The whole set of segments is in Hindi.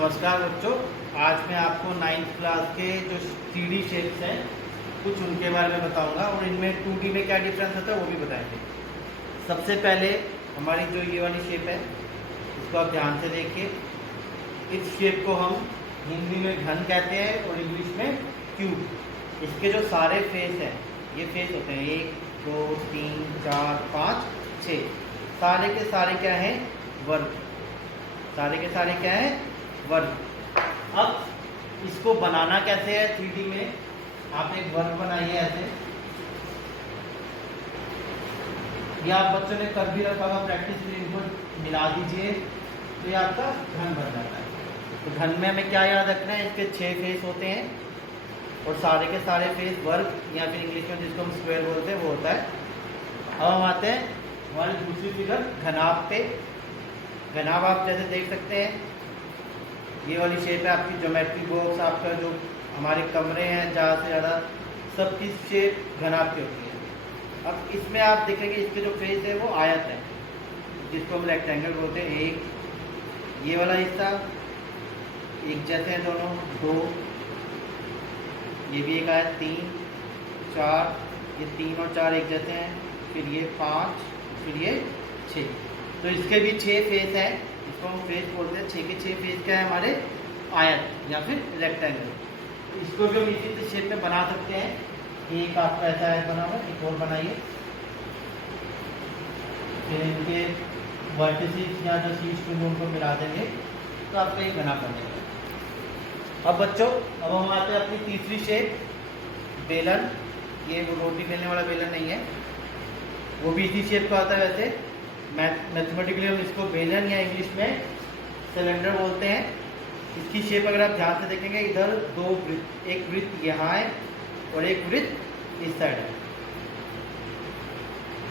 नमस्कार बच्चों, आज मैं आपको 9th क्लास के जो 3D शेप्स हैं कुछ उनके बारे में बताऊंगा और इनमें 2D में क्या डिफरेंस होता है वो भी बताएंगे। सबसे पहले हमारी जो ये वाली शेप है इसको आप ध्यान से देखिए। इस शेप को हम हिंदी में घन कहते हैं और इंग्लिश में क्यूब। इसके जो सारे फेस हैं ये फेस होते हैं 1 2 3 4 5 6, सारे के सारे क्या हैं? वर्ग। सारे के सारे क्या है? वर्ग। अब इसको बनाना कैसे है 3D में? आप एक वर्ग बनाइए ऐसे। ये आप बच्चों ने कर भी रखा होगा प्रैक्टिस में, इनको मिला दीजिए तो ये आपका घन बन जाता है। तो घन में हमें क्या याद रखना है? इसके 6 फेस होते हैं और सारे के सारे फेस वर्ग या फिर इंग्लिश में जिसको हम स्क्वायर बोलते हैं वो होता है। अब हम आते हैं हमारी दूसरी फिगर घनाभ पे। घनाभ आप जैसे देख सकते हैं ये वाली शेप है आपकी ज्योमेट्री बॉक्स। आपका जो हमारे कमरे हैं ज़्यादा से ज़्यादा सबकी शेप घनाभ की होती है। अब इसमें आप देखेंगे इसके जो फेस है वो आयत है जिसको हम रेक्टेंगल बोलते हैं। एक ये वाला हिस्सा एक जैसे हैं दोनों, 2 ये भी एक आयत, 3 4 ये 3 और 4 एक जैसे हैं, फिर ये 5 फिर ये 6। तो इसके भी 6 फेस हैं, इसको हम फेस बोलते हैं। 6 के 6 फेस क्या है हमारे? आयत या फिर रेक्टेंगल। तो इसको भी हम इसी शेप में बना सकते हैं। एक आपका ऐसा आयत बना हुआ, एक और बनाइए। फिर इनके वर्टिसेस या जो शीर्ष बिंदु उनको मिला देंगे तो आपका ये बना बनेगा। अब बच्चों अब हम आते हैं अपनी तीसरी शेप बेलन। ये वो रोटी बेलने वाला बेलन नहीं है, वो भी इसी शेप का आता है। वैसे मैथमेटिकली हम इसको बेलन या इंग्लिश में सिलेंडर बोलते हैं। इसकी शेप अगर आप ध्यान से देखेंगे इधर 2 वृत्त, एक वृत्त यहाँ है और एक वृत्त इस साइड है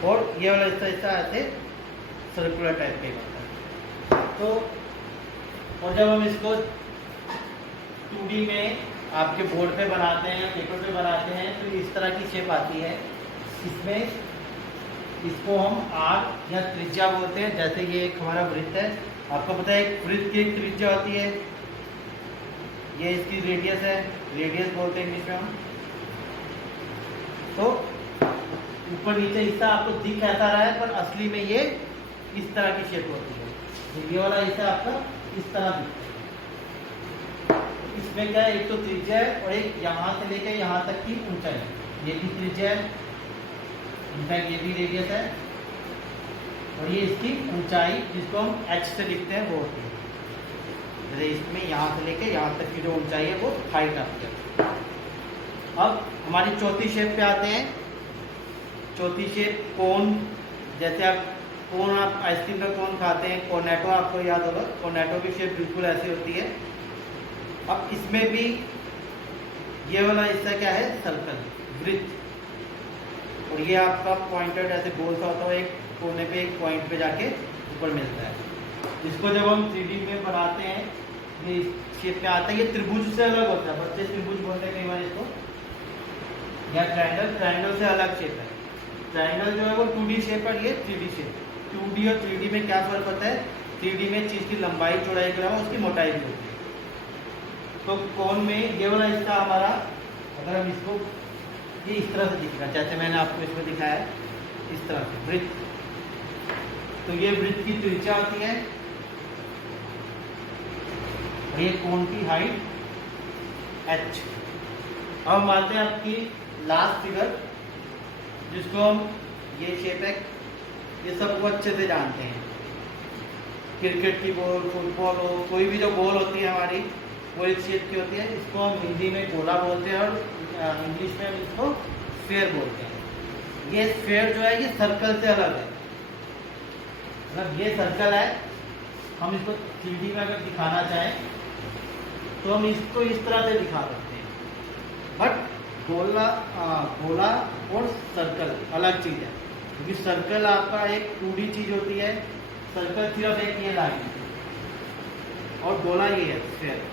और ये वाला हिस्सा ऐसे सर्कुलर टाइप का होता है। तो और जब हम इसको 2D में आपके बोर्ड पे बनाते हैं, पेपर पे बनाते हैं तो इस तरह की शेप आती है। इसमें इसको हम आर्क या त्रिज्या बोलते हैं। जैसे ये एक हमारा वृत्त है, आपको पता है एक वृत्त की एक त्रिज्या होती है, ये इसकी रेडियस है, रेडियस बोलते हैं इंग्लिश में हम। तो ऊपर नीचे हिस्सा आपको दिख ऐसा रहा है पर असली में ये इस तरह की शेप होती है। ये वाला हिस्सा आपका इस तरह दिखता है। इसमें क्या है? एक तो त्रिज्या है और एक यहाँ से लेकर यहाँ तक की ऊंचाई। ये भी त्रिज्या है, इनफैक्ट ये भी रेडियस है और ये इसकी ऊंचाई जिसको हम h से लिखते हैं वो होती है। जैसे इसमें यहाँ से लेके यहाँ तक की जो ऊंचाई है वो हाइट आती है। अब हमारी चौथी शेप पे आते हैं। चौथी शेप कोन। जैसे आप कोन, आप आइसक्रीम का कोन खाते हैं, कोर्नेटो आपको याद होगा। कोर्नेटो की शेप बिल्कुल ऐसी होती है। अब इसमें भी ये वाला हिस्सा क्या है? सर्कल, वृत्त। और ये आपका पॉइंटर ऐसे गोल सा होता है, एक कोने पे एक पॉइंट पे जाके ऊपर मिलता है। इसको जब हम 3D में बनाते हैं ये इस शेप पे आता है। ये त्रिभुज से अलग होता है, बच्चे त्रिभुज बोलते हैं कई बार इसको, या ट्रायंगल। ट्रायंगल से अलग शेप है। ट्रायंगल जो है वो 2D शेप है, ये 3D शेप। 2D और 3D में क्या फ़र्क होता है? 3D में चीज़ की लंबाई चौड़ाई के अलावा उसकी मोटाई भी होती है। तो कोन में ये वाला हिस्सा हमारा, अगर हम इसको ये इस तरह से दिख रहा है जैसे मैंने आपको इसमें दिखाया है, इस तरह से वृत्त। तो ये वृत्त की त्रिज्या होती है और ये कोण की हाइट h। अब हम आते हैं आपकी लास्ट फिगर जिसको हम, ये शेप है, ये सब वो अच्छे से जानते हैं। क्रिकेट की बॉल, फुटबॉल हो, कोई भी जो बॉल होती है हमारी वो इस शेप की होती है। इसको हम हिंदी में गोला बोलते हैं और इंग्लिश में हम इसको स्फीयर बोलते हैं। ये स्फीयर जो है ये सर्कल से अलग है। मतलब ये सर्कल है, हम इसको 3D में अगर दिखाना चाहें तो हम इसको इस तरह से दिखा सकते हैं। बट गोला और सर्कल अलग चीज़ है, क्योंकि सर्कल आपका एक 2D चीज़ होती है। सर्कल सिर्फ एक ये लाइन है और गोला ये है स्फीयर।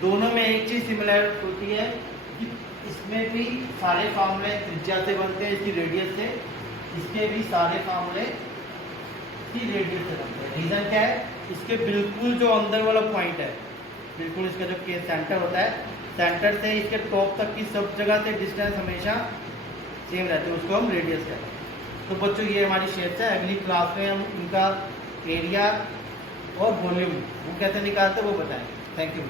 दोनों में एक चीज़ सिमिलर होती है कि इसमें भी सारे फार्मूले त्रिज्या से बनते हैं, इसकी रेडियस से। इसके भी सारे फार्मूले की रेडियस से बनते हैं। रीज़न क्या है? इसके बिल्कुल जो अंदर वाला पॉइंट है बिल्कुल इसका जो केस सेंटर होता है, सेंटर से इसके टॉप तक की सब जगह से डिस्टेंस हमेशा सेम रहती है, उसको हम रेडियस कहते हैं। तो बच्चों ये हमारी शेप्स है। अगली क्लास में हम इनका एरिया और वॉल्यूम वो कैसे निकालते हैं वो बताएं। Thank you.